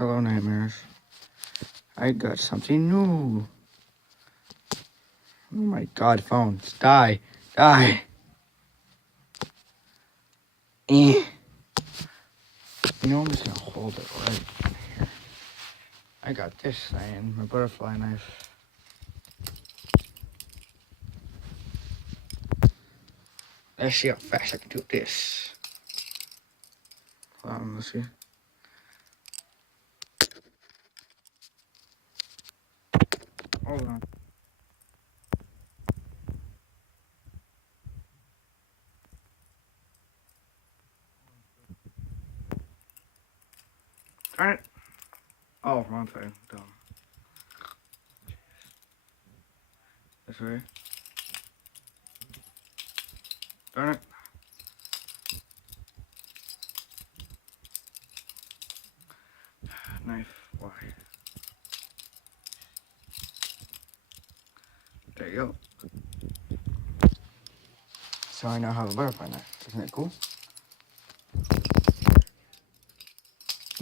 Hello, nightmares. I got something new. Oh my god, phones. Die. Die. You know, I'm just gonna hold it right here. I got this thing, my butterfly knife. Let's see how fast I can do this. Hold on, let's see. Hold on. Turn it. Oh, wrong side. Dumb. This way. Turn it. Knife. Why? There you go. So I now have a butterfly knife. Isn't it cool?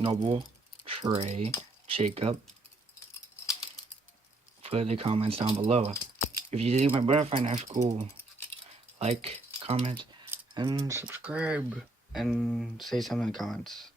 Noble, Trey, Jacob. Put the comments down below. If you think my butterfly knife's cool, like, comment, and subscribe, and say something in the comments.